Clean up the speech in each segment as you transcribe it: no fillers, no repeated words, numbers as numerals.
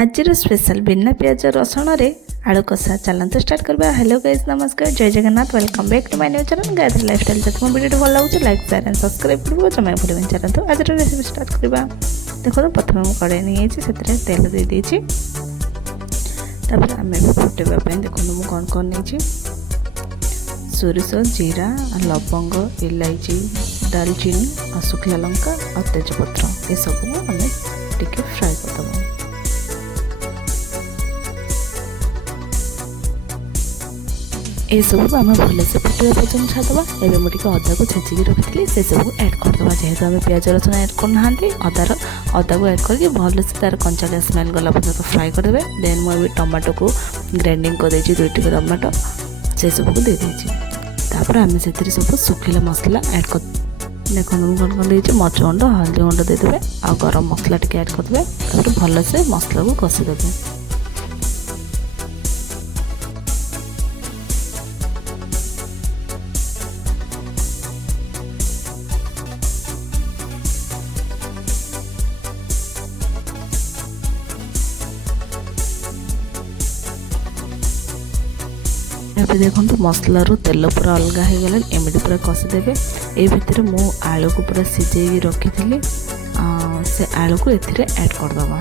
आज स्पेशल बिना प्याज रसुण आलू कषा चलते स्टार्ट करवा। हेलो गाइस, नमस्कार, जय Jagannath, welcome back to my new channel Gayatri lifestyle. जब तुम वीडियो भल लगे लाइक शेयर एंड सब्सक्राइब कर जमा भूल चलते आज रेसिपी स्टार्ट करवा। देखो तो प्रथम मुझे कड़े नहीं तेल दे देती आम फुटेवाई। देखो मुझे कौन कौन नहीं सोरिष, जीरा, लवंग, इलायची, दालचीनी और शुखला लंका और तेजपत्र ये सब आम टिके फ्राए करदेव। ये सब आम भलसे फुटा पर्यटन छाड़वा। एवं मुझे अदा को छेचिकी रखी से सब ऐड करदे। जेहेतु आम प्याज रसुण ऐड करना अदा को ऐड करके भलसे तार कंचालिया स्मेल गला पर्यटन फ्राए करदे। देन मुझे टमाटो को ग्राइंडिंग कर देछि, 2टी टमाटो से सब को दे देछि। तापर आम से सब शुखिला मसला ऐड कर। देखो कौन कौन देछि, मरच गुंड, हल्दी गुंड देदेवे आ गरम मसला टिके ऐड करदे। तापर भलसे मसला को कषिदेवे। ଏବେ ଦେଖନ୍ତୁ ମସଲାରୁ ତେଲ ପୁରା ଅଲଗା ହେଇଗଲାଣି। ଏମିତି ପୁରା କଷିଦେବେ। ଏଇ ଭିତରେ ମୁଁ ଆଳୁକୁ ପୁରା ସିଝେଇକି ରଖିଥିଲି, ସେ ଆଳୁକୁ ଏଥିରେ ଆଡ଼୍ କରିଦେବା।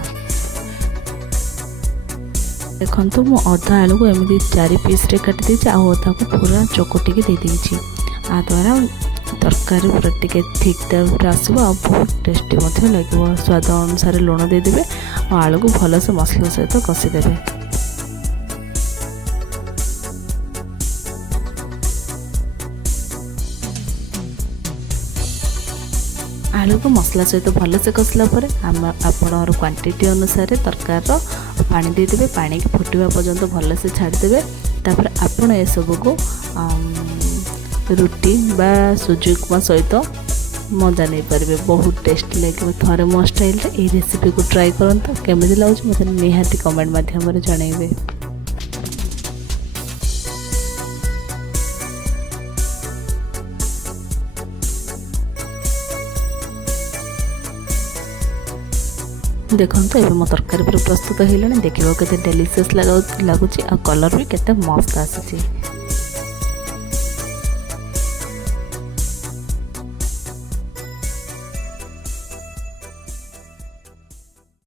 ଦେଖନ୍ତୁ ମୁଁ ଅଧା ଆଳୁକୁ ଏମିତି 4 ପିସ୍ରେ କାଟି ଦେଇଛି, ଆଉ ଅଧାକୁ ପୁରା ଚକଟିକି ଦେଇଦେଇଛି। ଆ ଦ୍ୱାରା ତରକାରୀ ପୁରା ଟିକେ ଠିକ୍ ଟାଇପ୍ରେ ଆସିବ ଆଉ ବହୁତ ଟେଷ୍ଟି ମଧ୍ୟ ଲାଗିବ। ସ୍ୱାଦ ଅନୁସାରେ ଲୁଣ ଦେଇଦେବେ ଆଉ ଆଳୁକୁ ଭଲସେ ମସଲା ସହିତ କଷିଦେବେ। आलू को मसला सहित भलसे कसला आपणर क्वांटिटी अनुसार तरकार पानी देदेवे। पानी की फुटवा पर्यंत भलसे छाड़देवे। तापर आपण ए सब को रुटी बा सुजी उपमा सहित मजा नहीं पारे। बहुत टेस्टी लगे। थरे मो स्टाइल रे रेसिपी को ट्राई करंतु। केमिति लागुच मते निहाती कमेंट माध्यम रे जणाइबे। देखो तो ये मो तरकारी पूरा प्रस्तुत हो गलानी। देखो केते डेलीशियस लगुच आ कलर भी केते मस्त आसी।